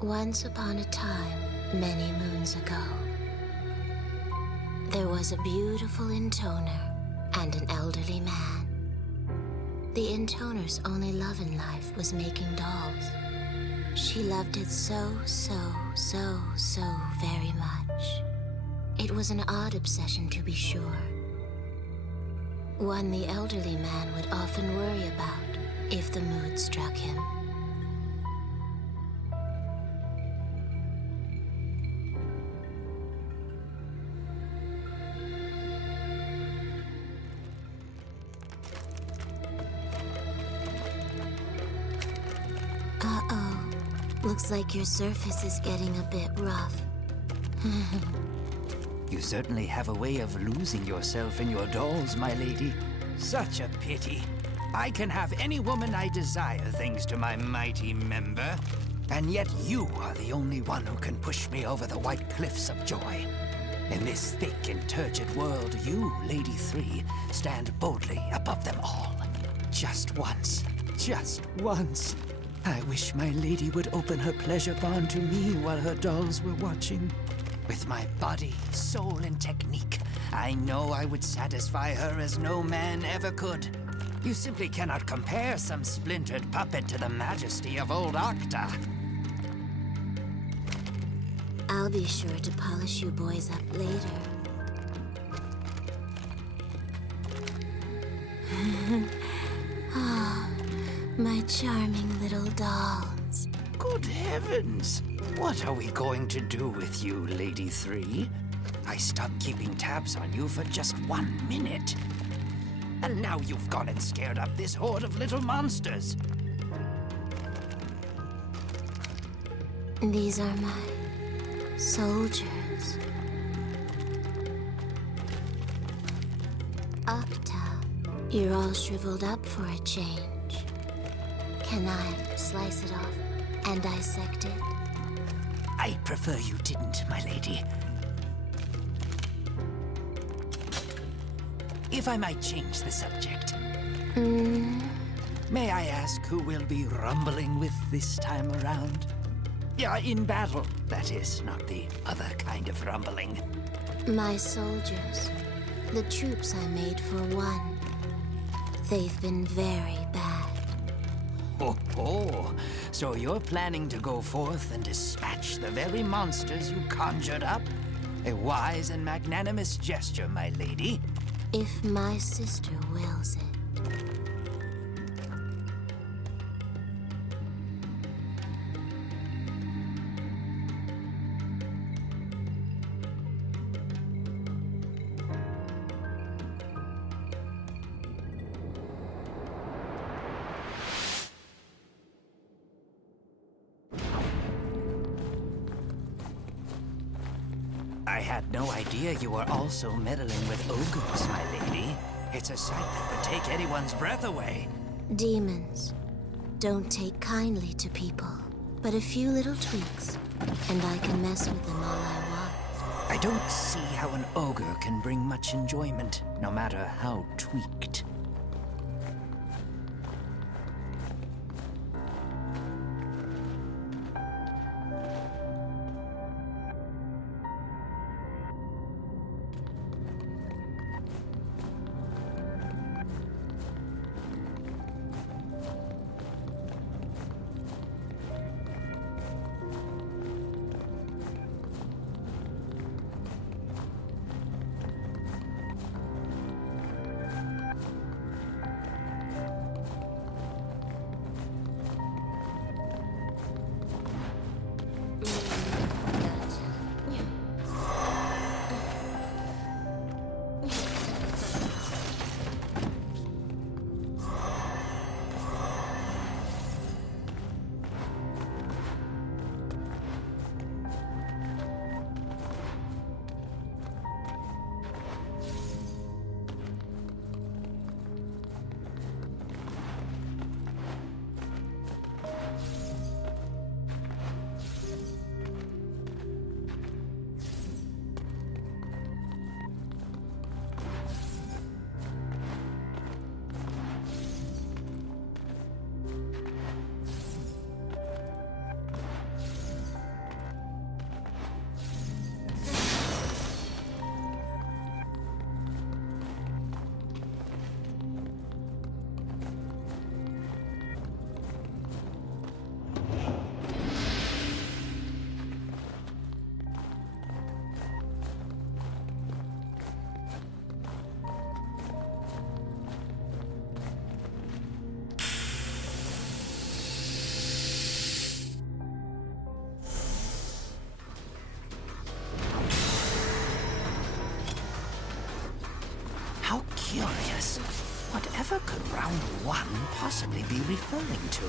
Once upon a time, many moons ago, there was a beautiful intoner and an elderly man. The intoner's only love in life was making dolls. She loved it so very much. It was an odd obsession, to be sure. One the elderly man would often worry about if the mood struck him. Uh-oh. Looks like your surface is getting a bit rough. You certainly have a way of losing yourself in your dolls, my lady. Such a pity. I can have any woman I desire thanks to my mighty member. And yet you are the only one who can push me over the white cliffs of joy. In this thick and turgid world, you, Lady 3, stand boldly above them all. Just once. I wish my lady would open her pleasure barn to me while her dolls were watching. With my body, soul, and technique, I know I would satisfy her as no man ever could. You simply cannot compare some splintered puppet to the majesty of old Octa. I'll be sure to polish you boys up later. Ah, my charming little dolls. Good heavens! What are we going to do with you, Lady 3? I stopped keeping tabs on you for just 1 minute. And now you've gone and scared up this horde of little monsters. These are my soldiers. Octa, you're all shriveled up for a change. Can I slice it off and dissect it? I'd prefer you didn't, my lady. If I might change the subject. May I ask who we'll be rumbling with this time around? Yeah, in battle, that is, not the other kind of rumbling. My soldiers. The troops I made for one. They've been very bad. Oh, so you're planning to go forth and dispatch the very monsters you conjured up? A wise and magnanimous gesture, my lady. If my sister wills it. I had no idea you were also meddling with ogres, my lady. It's a sight that would take anyone's breath away. Demons don't take kindly to people, but a few little tweaks, and I can mess with them all I want. I don't see how an ogre can bring much enjoyment, no matter how tweaked. curious. Whatever could round one possibly be referring to?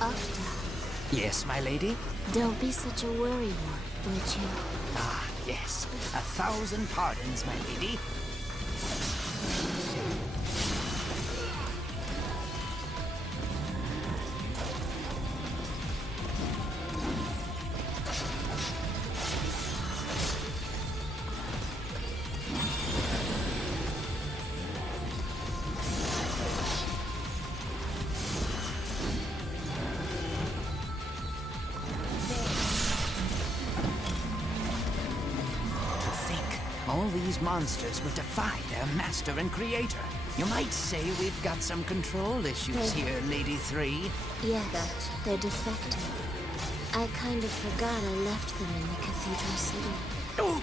Octa, Yes, my lady? don't be such a worrywart, would you? Ah, yes. 1,000 pardons, my lady. All these monsters would defy their master and creator. You might say we've got some control issues here, Lady 3. Yes, they're defective. I kind of forgot I left them in the cathedral city. Oh,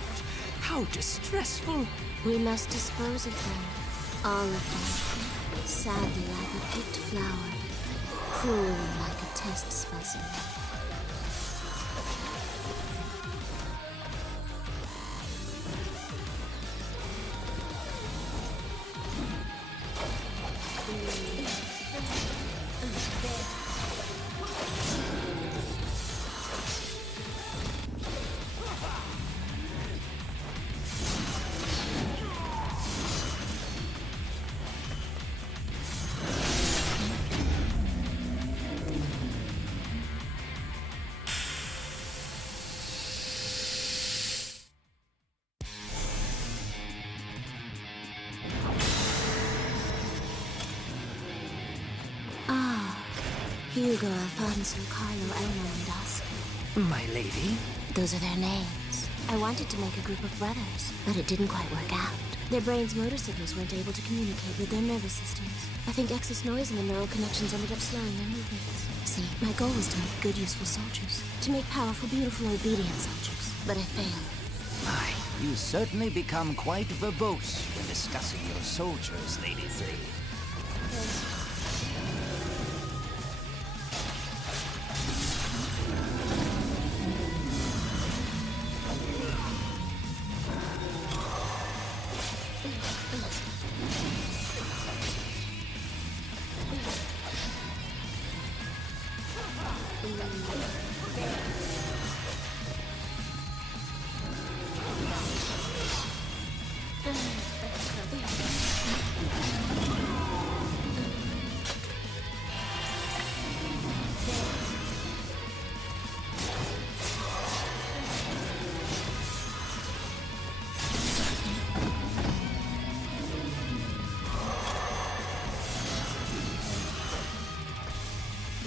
how distressful. We must dispose of them. All of them. Sadly like a picked flower. Cruelly like a test specimen. Hugo, Alfonso, Carlo, Elmo, and Oscar. My lady? Those are their names. I wanted to make a group of brothers, but it didn't quite work out. Their brains' motor signals weren't able to communicate with their nervous systems. I think excess noise in the neural connections ended up slowing their movements. See, my goal was to make good, useful soldiers. To make powerful, beautiful, obedient soldiers. But I failed. My, you certainly become quite verbose when discussing your soldiers, Lady 3.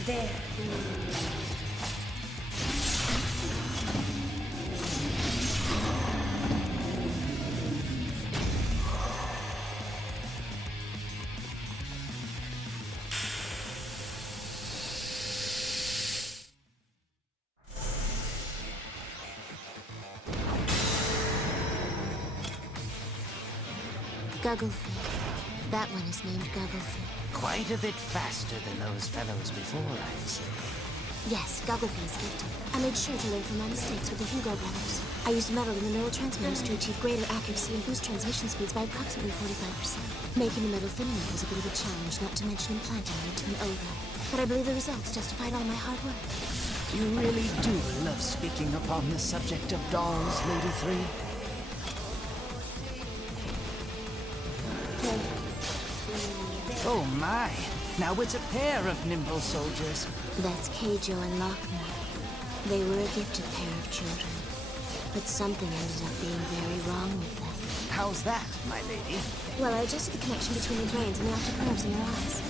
There. Gugglefeet. That one is named Gugglefeet. Quite a bit faster than those fellows before, I'd say. Yes, Gugglefeet is gifted. I made sure to learn from my mistakes with the Hugo brothers. I used metal in the neurotransmitters to achieve greater accuracy and boost transmission speeds by approximately 45%. Making the metal thin enough was a bit of a challenge, not to mention implanting it into an ovary. But I believe the results justified all my hard work. You really do love speaking upon the subject of dolls, Lady 3. Oh my! Now it's a pair of nimble soldiers. That's Keijo and Lochner. They were a gifted pair of children. But something ended up being very wrong with them. How's that, my lady? Well, I adjusted the connection between their brains and the optic nerves in their eyes.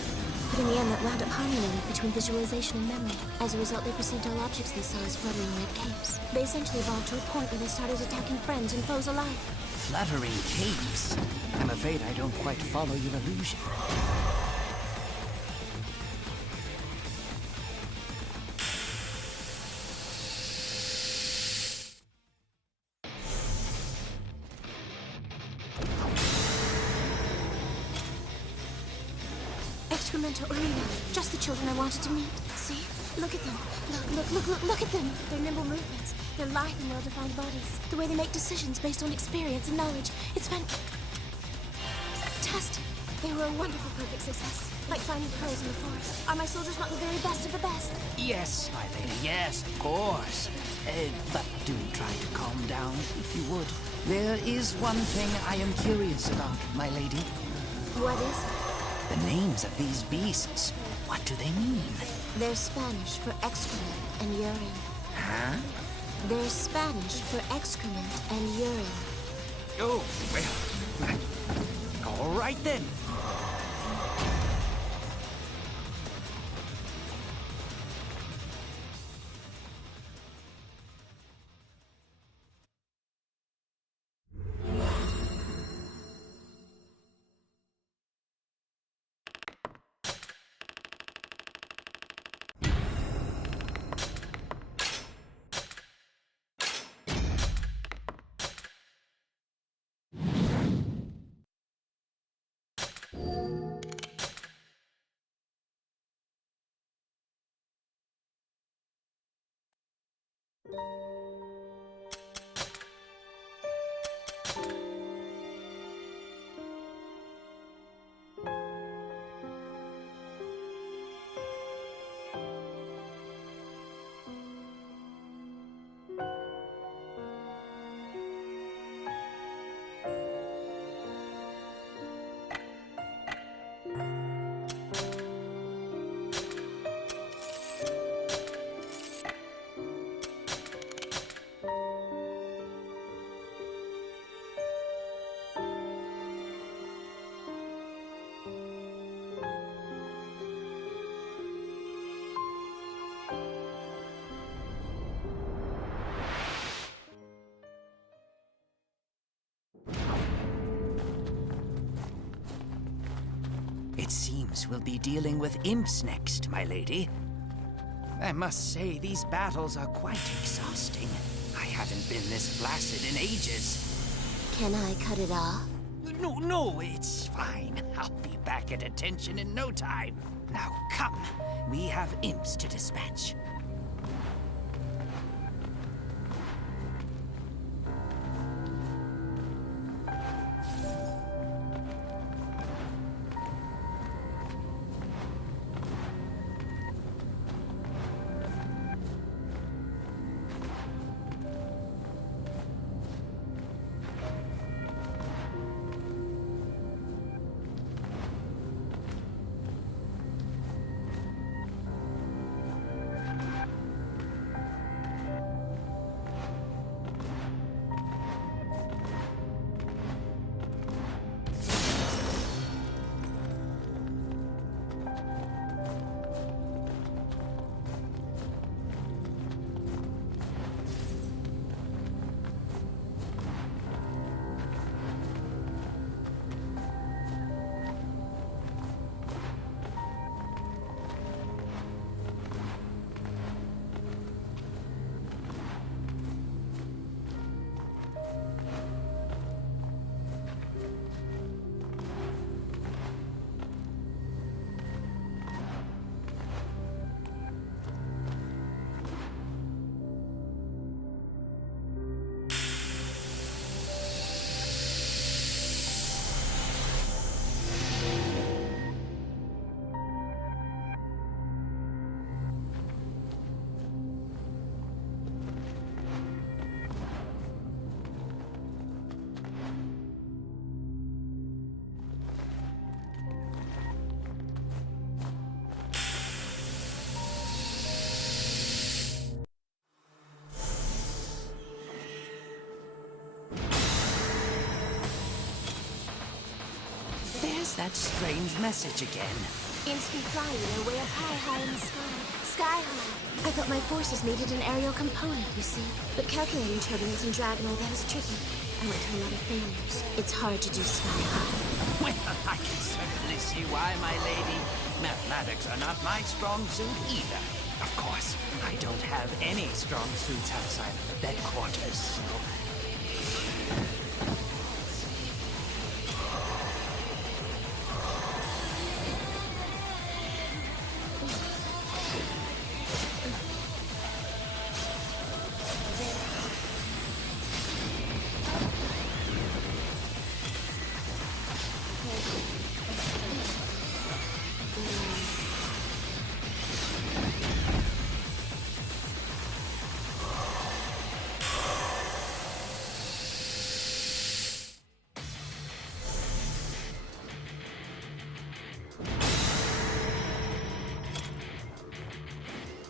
But in the end, that wound up harming the link between visualization and memory. As a result, they perceived all objects they saw as fluttering red capes. They essentially evolved to a point where they started attacking friends and foes alike. Fluttering capes? I'm afraid I don't quite follow your illusion. Excremental arena. Just the children I wanted to meet. See? Look at them. Look at them. Their nimble movements. Their lithe and well-defined bodies. The way they make decisions based on experience and knowledge. It's fantastic. They were a wonderful, perfect success. Like finding pearls in the forest. Are my soldiers not the very best of the best? Yes, my lady, yes, of course. But do try to calm down, if you would. There is one thing I am curious about, my lady. What is it? The names of these beasts. What do they mean? They're Spanish for excrement and urine. Huh? They're Spanish for excrement and urine. Oh, well, all right then. It seems we'll be dealing with imps next, my lady. I must say, these battles are quite exhausting. I haven't been this flaccid in ages. Can I cut it off? No, it's fine. I'll be back at attention in no time. Now come, we have imps to dispatch. That strange message again. Imps can fly, you know, way up high, high in the sky. Sky high. I thought my forces needed an aerial component, you see. But calculating turbulence and drag and all that is tricky. I went through a lot of failures. It's hard to do sky high. Well, I can certainly see why, my lady. Mathematics are not my strong suit either. Of course, I don't have any strong suits outside of the bed quarters, so...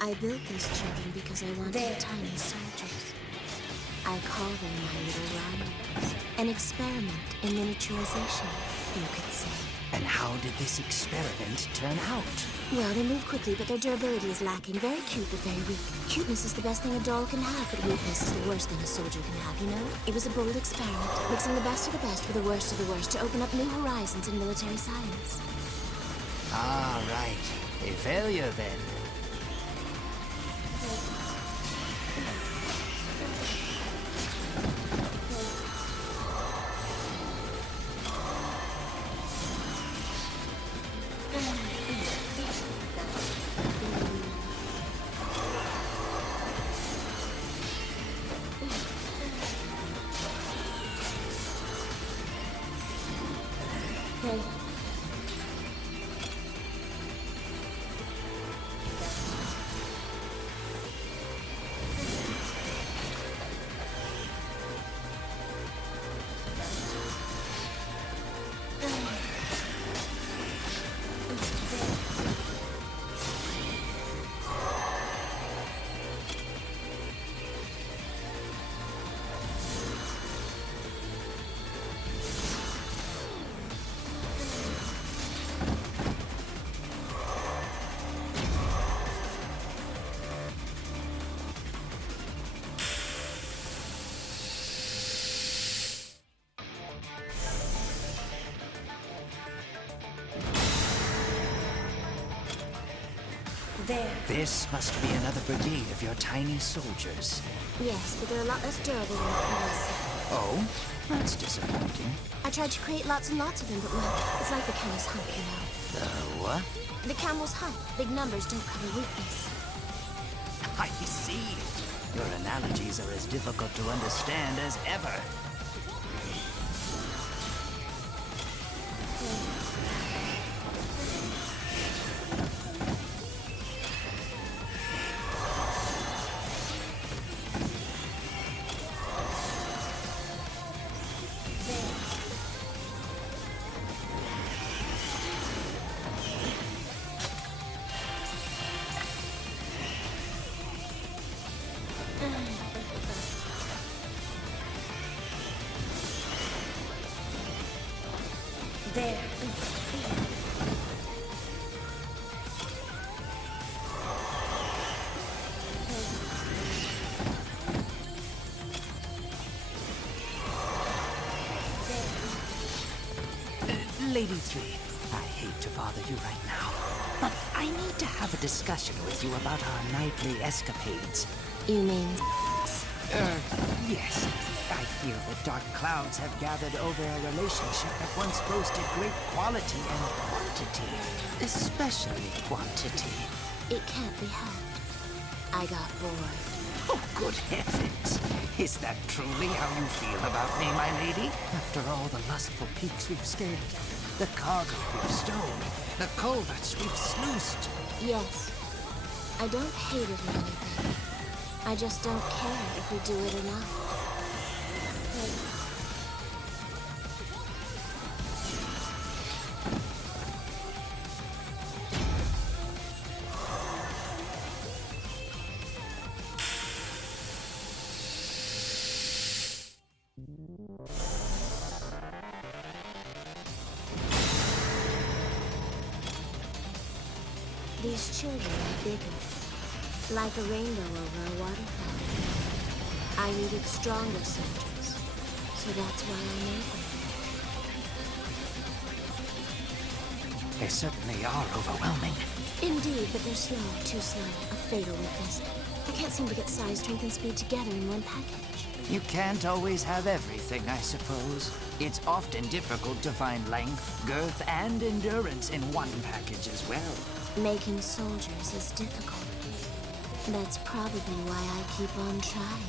I built these children because I wanted tiny soldiers. I call them my little Romulans. An experiment in miniaturization, you could say. And how did this experiment turn out? Well, they move quickly, but their durability is lacking. Very cute, but very weak. Cuteness is the best thing a doll can have, but weakness is the worst thing a soldier can have, you know? It was a bold experiment, mixing the best of the best with the worst of the worst to open up new horizons in military science. Ah, right. A failure, then. There. This must be another brigade of your tiny soldiers. Yes, but they're a lot less durable than the previous set. Oh? That's disappointing. I tried to create lots and lots of them, but well, it's like the camel's hump, you know. The what? The camel's hump. Big numbers don't cover weakness. I see. Your analogies are as difficult to understand as ever. There. Lady 3, I hate to bother you right now, but I need to have a discussion with you about our nightly escapades. You mean... Yes. I feel that dark clouds have gathered over a relationship that once boasted great quality and quantity. Especially quantity. It can't be helped. I got bored. Oh, good heavens! Is that truly how you feel about me, my lady? After all the lustful peaks we've scaled, the cargo we've stowed, the culverts we've sluiced. Yes. I don't hate it or anything. I just don't care if we do it or not. These children are bigger, like a rainbow over a waterfall. I needed stronger soldiers, so that's why I made them. They certainly are overwhelming. Indeed, but they're slow, too slow. A fatal weakness. I can't seem to get size, strength, and speed together in one package. You can't always have everything, I suppose. It's often difficult to find length, girth, and endurance in one package as well. Making soldiers is difficult. That's probably why I keep on trying.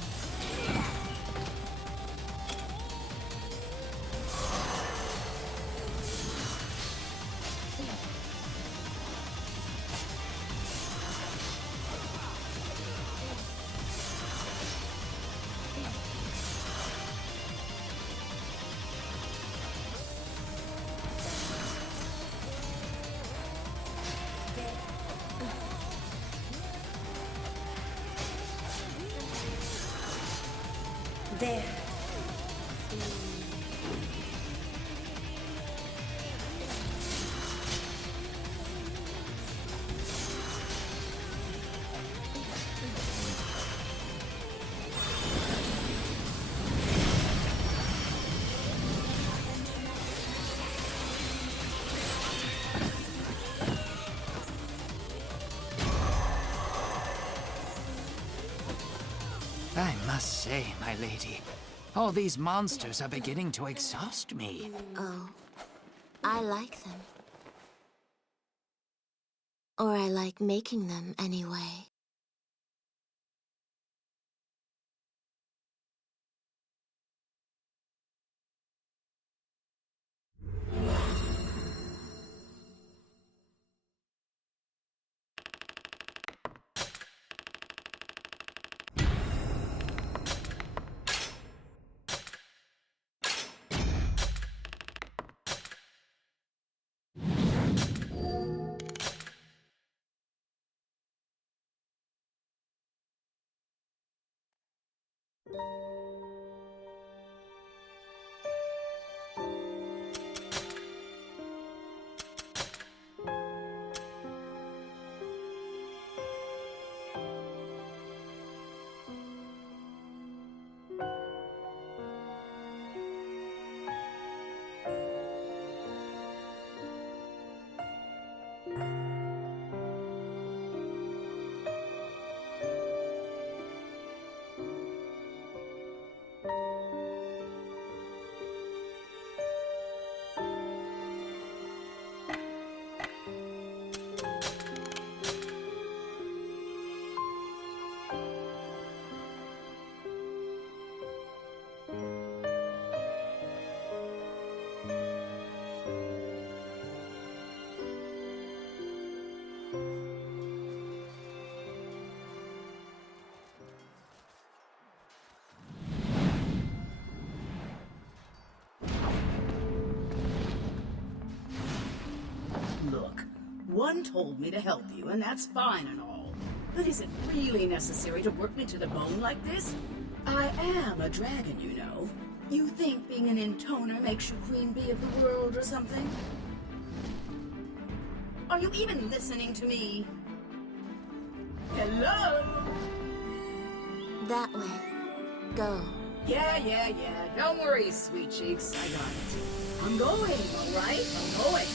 There. I must say, my lady, all these monsters are beginning to exhaust me. Oh, I like them. Or I like making them anyway. Look, one told me to help you, and that's fine and all. But is it really necessary to work me to the bone like this? I am a dragon, you know. You think being an intoner makes you queen bee of the world or something? Are you even listening to me? Hello? That way. Go. Yeah. Don't worry, sweet cheeks. I got it. I'm going, all right? I'm going.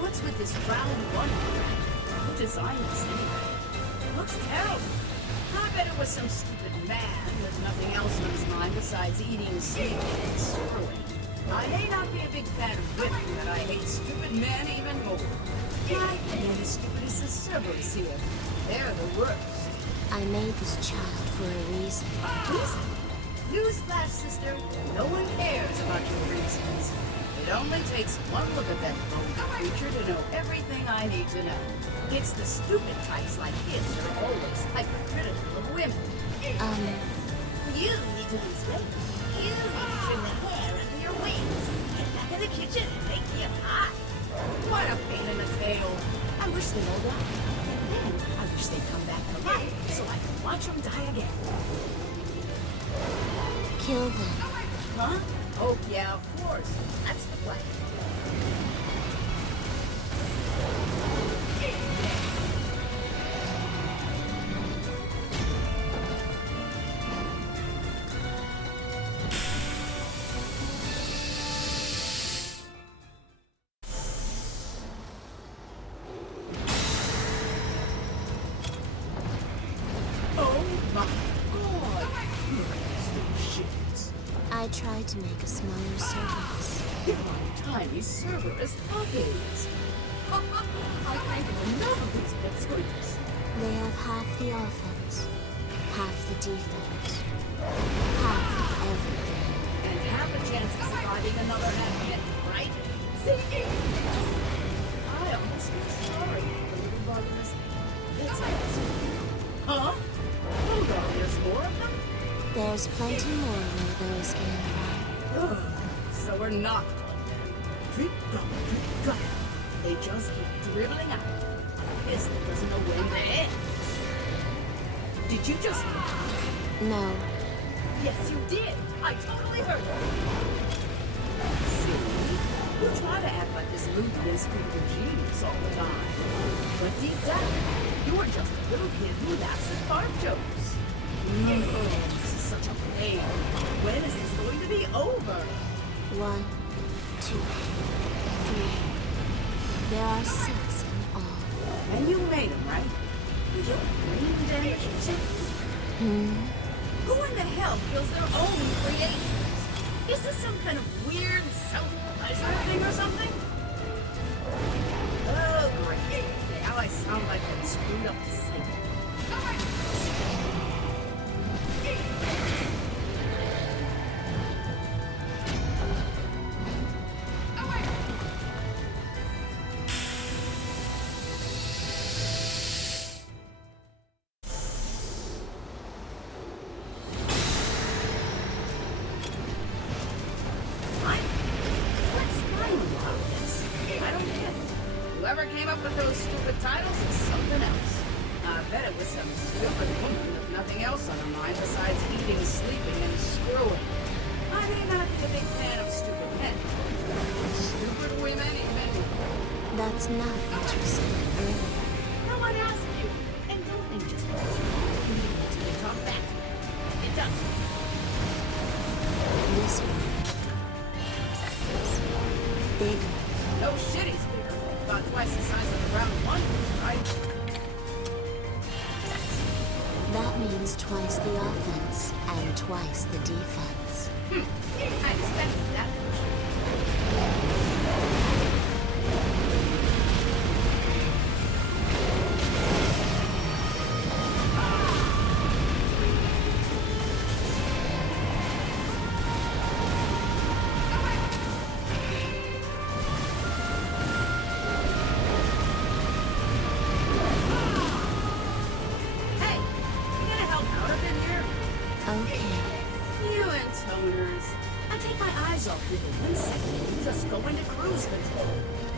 What's with this round one? Who designed this anyway? It looks terrible. I bet it was some stupid man with nothing else on his mind besides eating seafood and swirling. I may not be a big fan of women, but I hate stupid men even more. I am as stupid as the Cerberus here. They're the worst. I made this child for a reason. Reason? Newsflash, sister. No one cares about your reasons. It only takes one look at that bony creature to know everything I need to know. It's the stupid types like his that are always hypercritical of women. You need to lose weight. You need to trim the hair under your wings. Get back in the kitchen and make me a pie. What a pain in the tail. I wish they all died. And then I wish they'd come back to life so I could watch them die again. Kill them. Huh? Oh, yeah, of course. That's the plan. Oh my god! Look at these little shits. I tried to make a smaller Cerberus. They're like tiny Cerberus puppies. I can't get enough of these pipsqueaks. They have half the offense, half the defense, half of everything. And half a chance of surviving another half-minute, right? See? I almost feel sorry for the little buggers. It's it. Huh? Hold on, there's more of them? There's plenty more where those came from. Ugh, so So we're not done then. Drip, drop, drip, drop. They just keep dribbling out. This that doesn't know when to end. Did you just... No. Yes, you did. I totally heard that. See? You try to act like this movie inscrutable genius all the time. But deep down, you were just a little kid who laughs at fart jokes. Oh, this is such a pain. When is this going to be over? 1, 2, 3. There are 6 in all. And you made them, right? You just brain damaged chicks. Who in the hell kills their own creations? Is this some kind of weird self-pleasure thing or something? Oh, great. Now I sound like I'm screwed up to sleep. Whoever came up with those stupid titles is something else. I bet it was some stupid woman with nothing else on her mind besides eating, sleeping, and screwing. I may not be a big fan of stupid men. Stupid women even... That's not what you said earlier. No one asked you. And don't think just because you until they talk back to you. It does. This one is bigger. No shit, he's bigger. About twice the size of the round one, right? That means twice the offense and twice the defense. I expected that. Okay. You intoners. I take my eyes off you for 1 second and you just go into cruise control.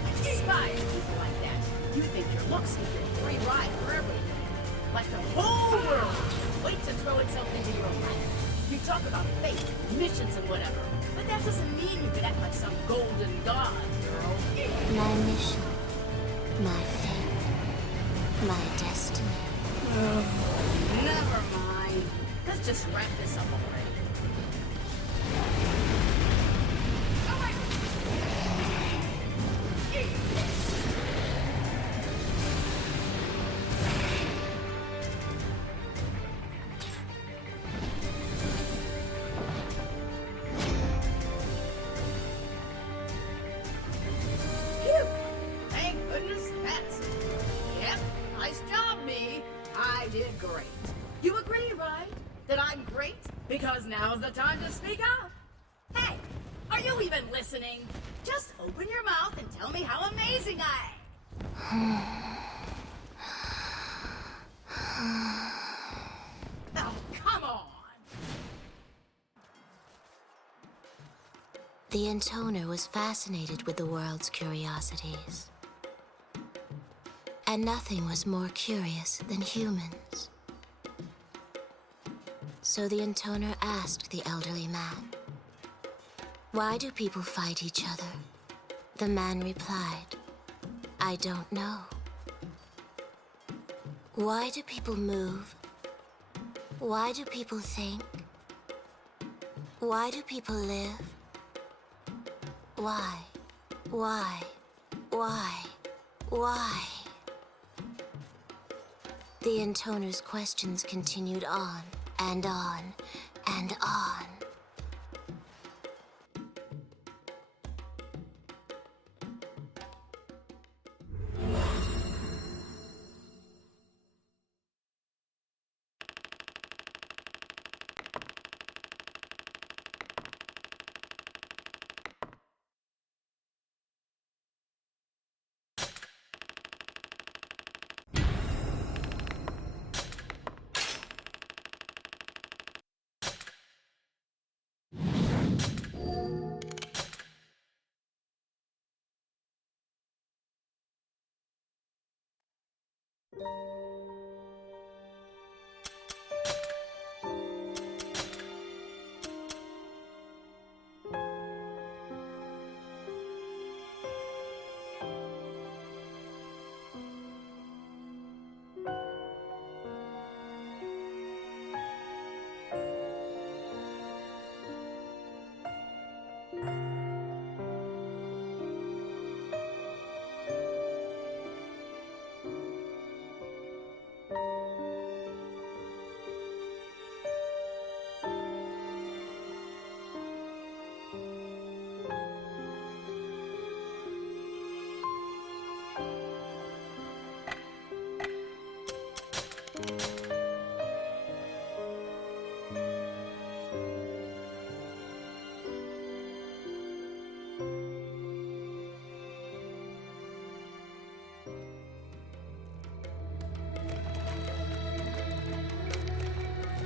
I despise people like that. You think your looks give you a free ride for everything. Like the whole world wait to throw itself into your life. You talk about fate, missions and whatever, but that doesn't mean you can act like some golden god, girl. My mission, my fate, my destiny. Never mind. Let's just wrap this up already. Phew! Thank goodness that's it. Yep, nice job, me. I did great. You agree, right? That I'm great? Because now's the time to speak up. Hey, are you even listening? Just open your mouth and tell me how amazing I am. Oh, come on. The intoner was fascinated with the world's curiosities. And nothing was more curious than humans. So the intoner asked the elderly man, "Why do people fight each other?" The man replied, "I don't know." Why do people move? Why do people think? Why do people live? Why? Why? Why? The intoner's questions continued on and on and on.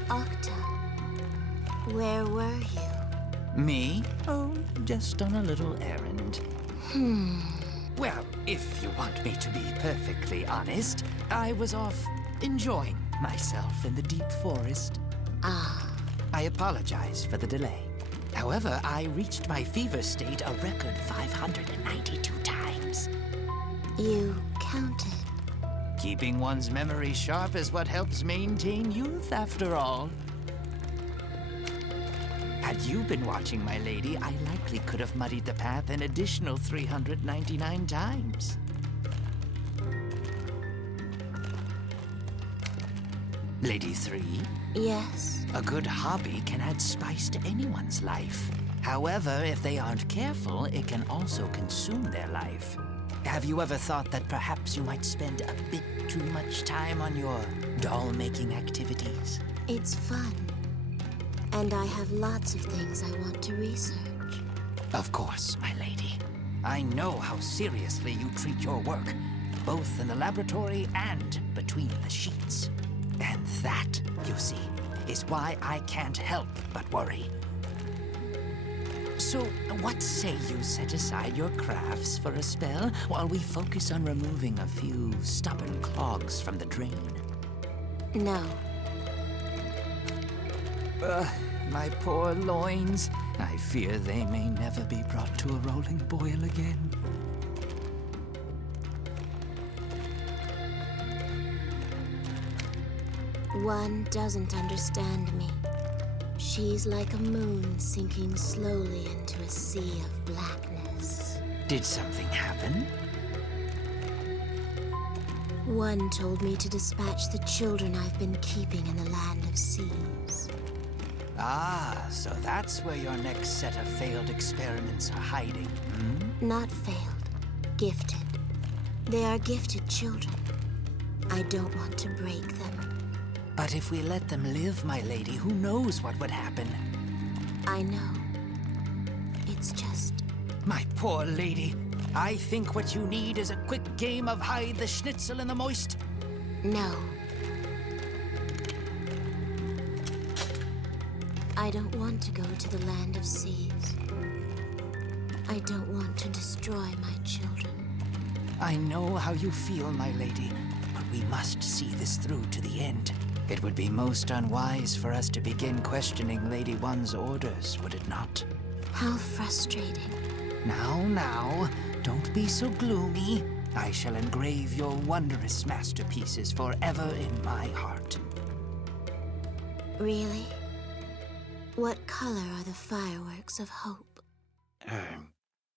Octa, where were you? Me? Oh, just on a little errand. Well, if you want me to be perfectly honest, I was off enjoying myself in the deep forest. Ah, I apologize for the delay. However, I reached my fever state a record 592 times. you counted. Keeping one's memory sharp is what helps maintain youth, after all. Had you been watching, my lady, I likely could have muddied the path an additional 399 times. Lady 3, Yes. a good hobby can add spice to anyone's life. However, if they aren't careful, it can also consume their life. Have you ever thought that perhaps you might spend a bit too much time on your doll-making activities? It's fun. And I have lots of things I want to research. Of course, my lady. I know how seriously you treat your work, both in the laboratory and between the sheets. And that, you see, is why I can't help but worry. So, what say you set aside your crafts for a spell while we focus on removing a few stubborn clogs from the drain? No. My poor loins. I fear they may never be brought to a rolling boil again. One doesn't understand me. She's like a moon sinking slowly into a sea of blackness. Did something happen? One told me to dispatch the children I've been keeping in the land of seas. Ah, so that's where your next set of failed experiments are hiding, hmm? Not failed. Gifted. They are gifted children. I don't want to break them. But if we let them live, my lady, who knows what would happen? I know. It's just... My poor lady, I think what you need is a quick game of hide the schnitzel in the moist. No. I don't want to go to the land of seas. I don't want to destroy my children. I know how you feel, my lady, but we must see this through to the end. It would be most unwise for us to begin questioning Lady One's orders, would it not? How frustrating. Now, don't be so gloomy. I shall engrave your wondrous masterpieces forever in my heart. Really? What color are the fireworks of hope?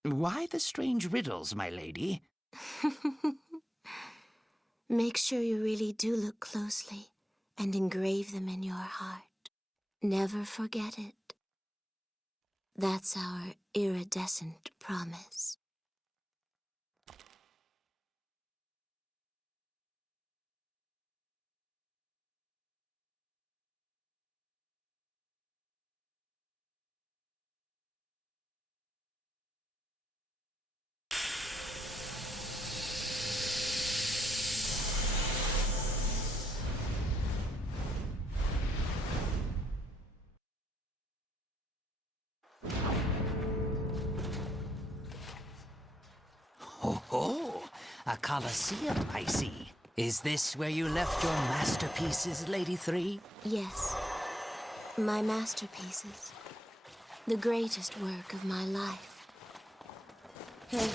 Why the strange riddles, my lady? Make sure you really do look closely and engrave them in your heart. Never forget it. That's our iridescent promise. Ho ho! A coliseum, I see. Is this where you left your masterpieces, Lady Three? Yes. My masterpieces. The greatest work of my life. Hey.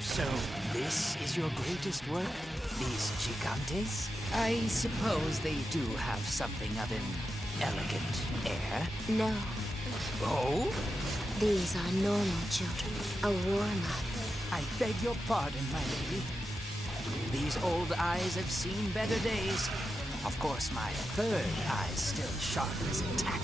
So this is your greatest work? These gigantes? I suppose they do have something of an elegant air. No. Oh? These are normal children. A war mother. I beg your pardon, my lady. These old eyes have seen better days. Of course, my third eye's still sharp as a tack.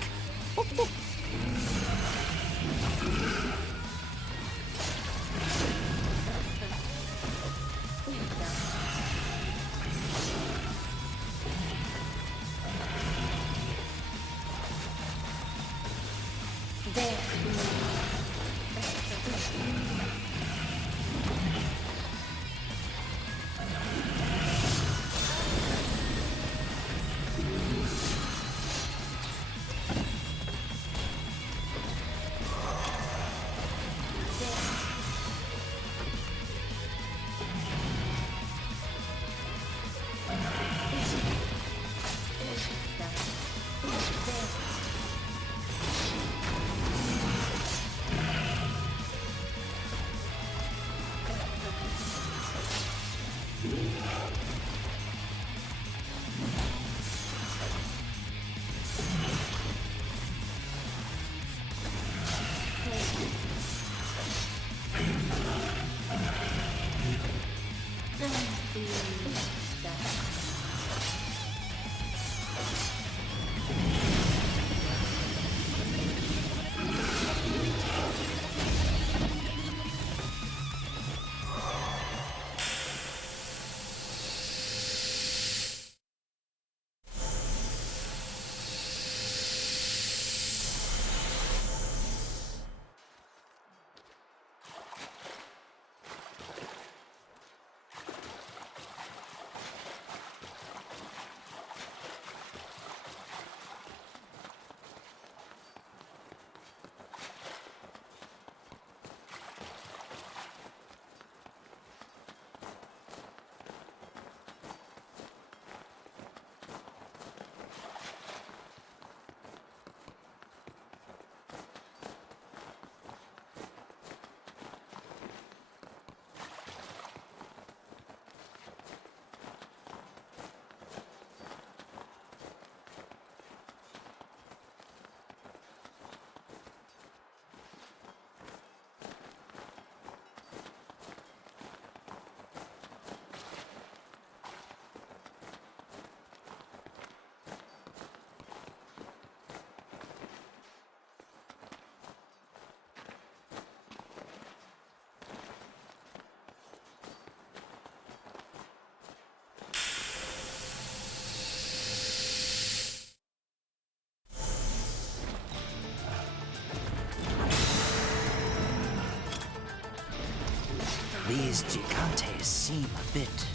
These gigantes seem a bit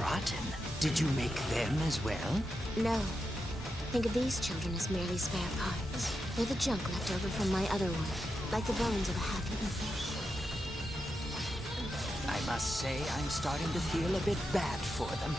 rotten. Did you make them as well? No. Think of these children as merely spare parts. They're the junk left over from my other one, like the bones of a half-eaten fish. I must say, I'm starting to feel a bit bad for them.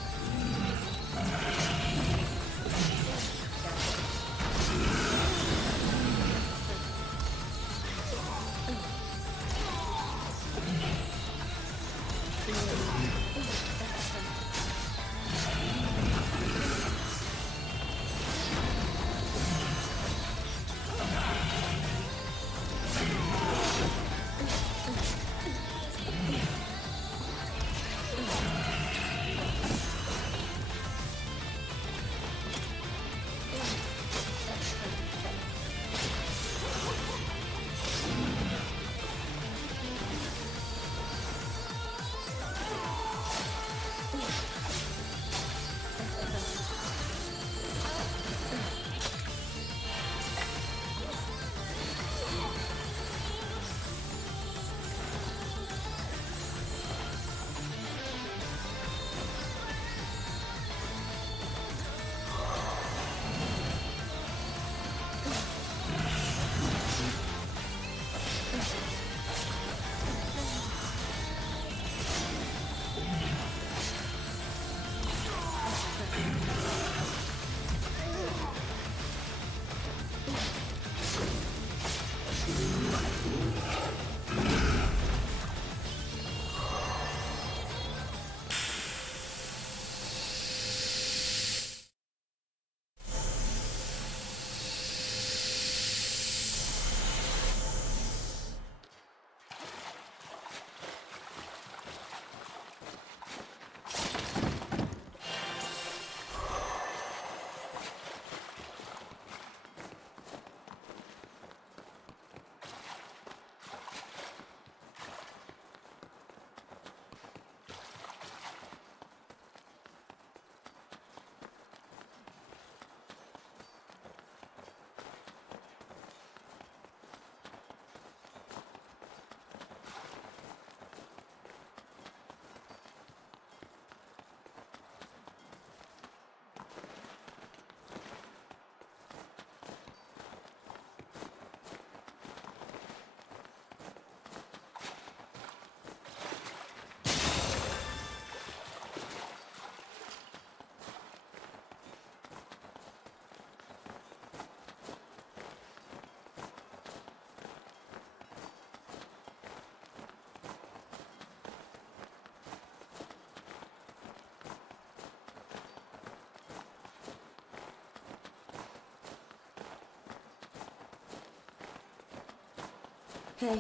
Hey.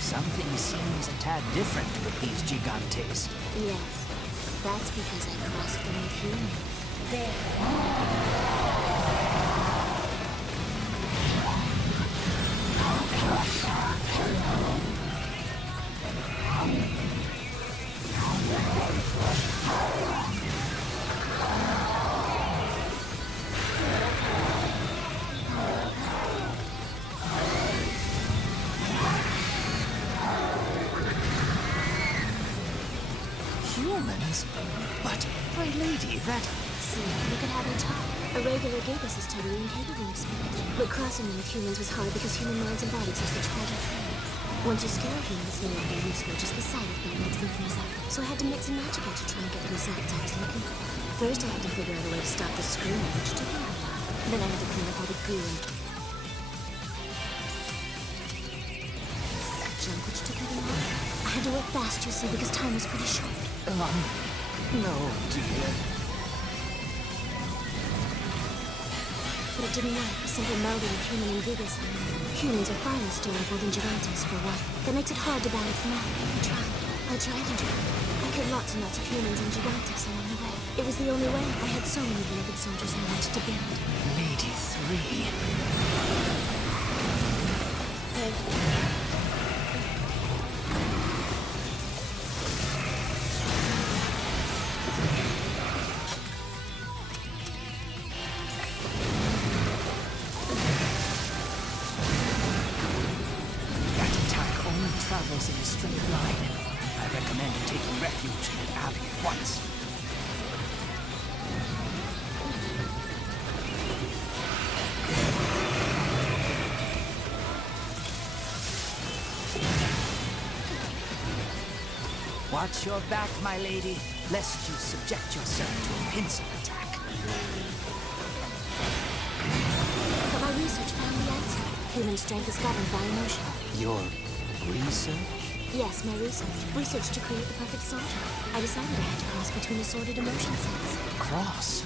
Something seems a tad different with these gigantes. Yes. That's because I crossed them with humans. Humans? But, my lady, that... See, you could have a talk. A regular Gabus is totally incapable of speech. But crossing them with humans was hard because human minds and bodies are such fragile things. Once you scare humans, no longer useful, just the sight of them makes them freeze up. So I had to mix and match a bit to try and get the results I was looking for. First, I had to figure out a way to stop the screaming, which took me a while. Then I had to clean up all the goo and junk, which took even longer. I had to work fast, you see, because time was pretty short. No, dear. But That didn't work. Simple melding of human and Google cells. Humans are far less durable than gigantes, for one. That makes it hard to balance them out. I tried and tried. I killed lots and lots of humans and gigantes along the way. It was the only way. I had so many beloved soldiers I wanted to build. Lady 3. That attack only travels in a straight line. I recommend taking refuge in the alley at once. Watch your back, my lady, lest you subject yourself to a pincer attack. But my research found the answer. Human strength is governed by emotion. Your research? Yes, my research. Research to create the perfect soldier. I decided I had to cross between assorted emotion sets. Cross?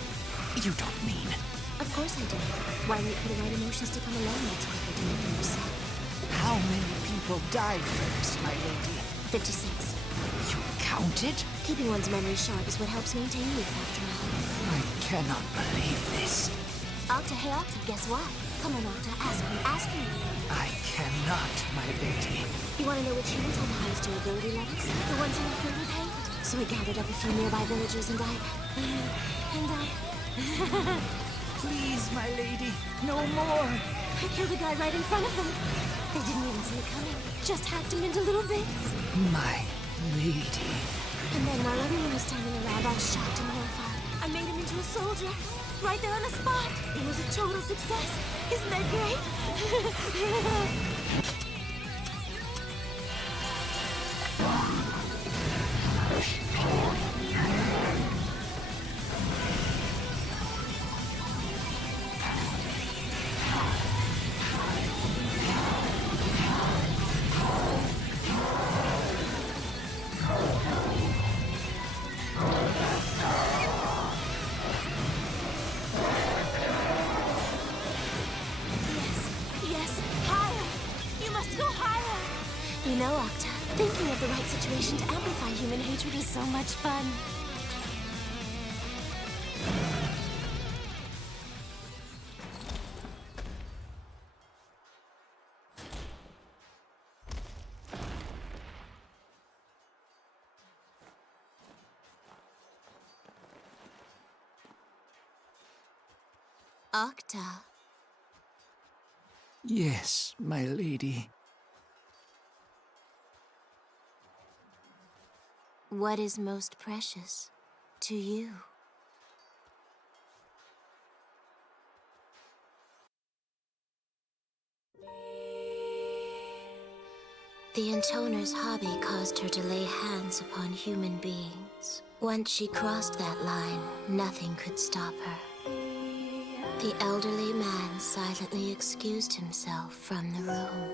You don't mean... Of course I do. Why wait for the right emotions to come along? That's quicker to make them yourself. How many people died for this, my lady? 56. You counted? Keeping one's memory sharp is what helps maintain youth after all. I cannot believe this. Octa, hey Octa, guess what? Come on, Octa, ask me. I cannot, my lady. You want to know which humans have the highest durability levels? The ones who are filled with hate. So we gathered up a few nearby villagers and I... Please, my lady, no more. I killed a guy right in front of them. They didn't even see it coming. Just hacked him into little bits. My lady. And then while everyone was standing around all shocked and horrified, I made him into a soldier. Right there on the spot. It was a total success. Isn't that great? Yes, higher. You must go higher. You know, Octa, thinking of the right situation to amplify human hatred is so much fun. Octa. Yes, my lady. What is most precious to you? The intoner's hobby caused her to lay hands upon human beings. Once she crossed that line, nothing could stop her. The elderly man silently excused himself from the room.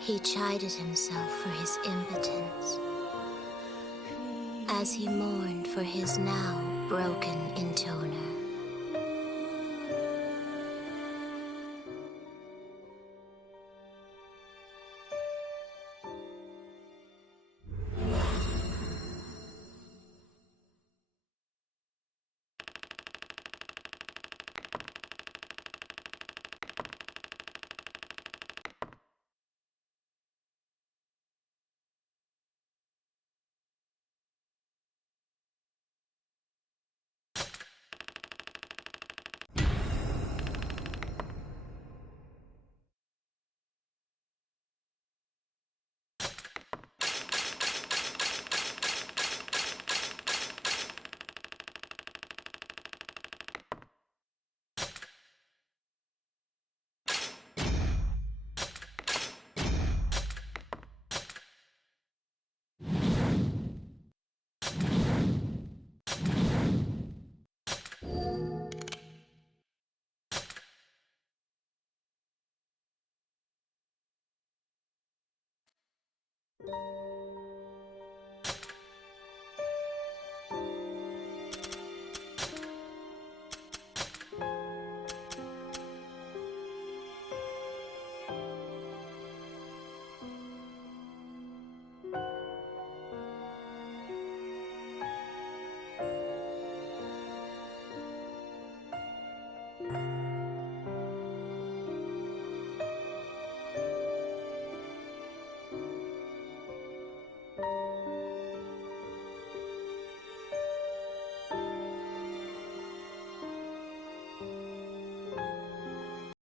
He chided himself for his impotence as he mourned for his now broken intoner.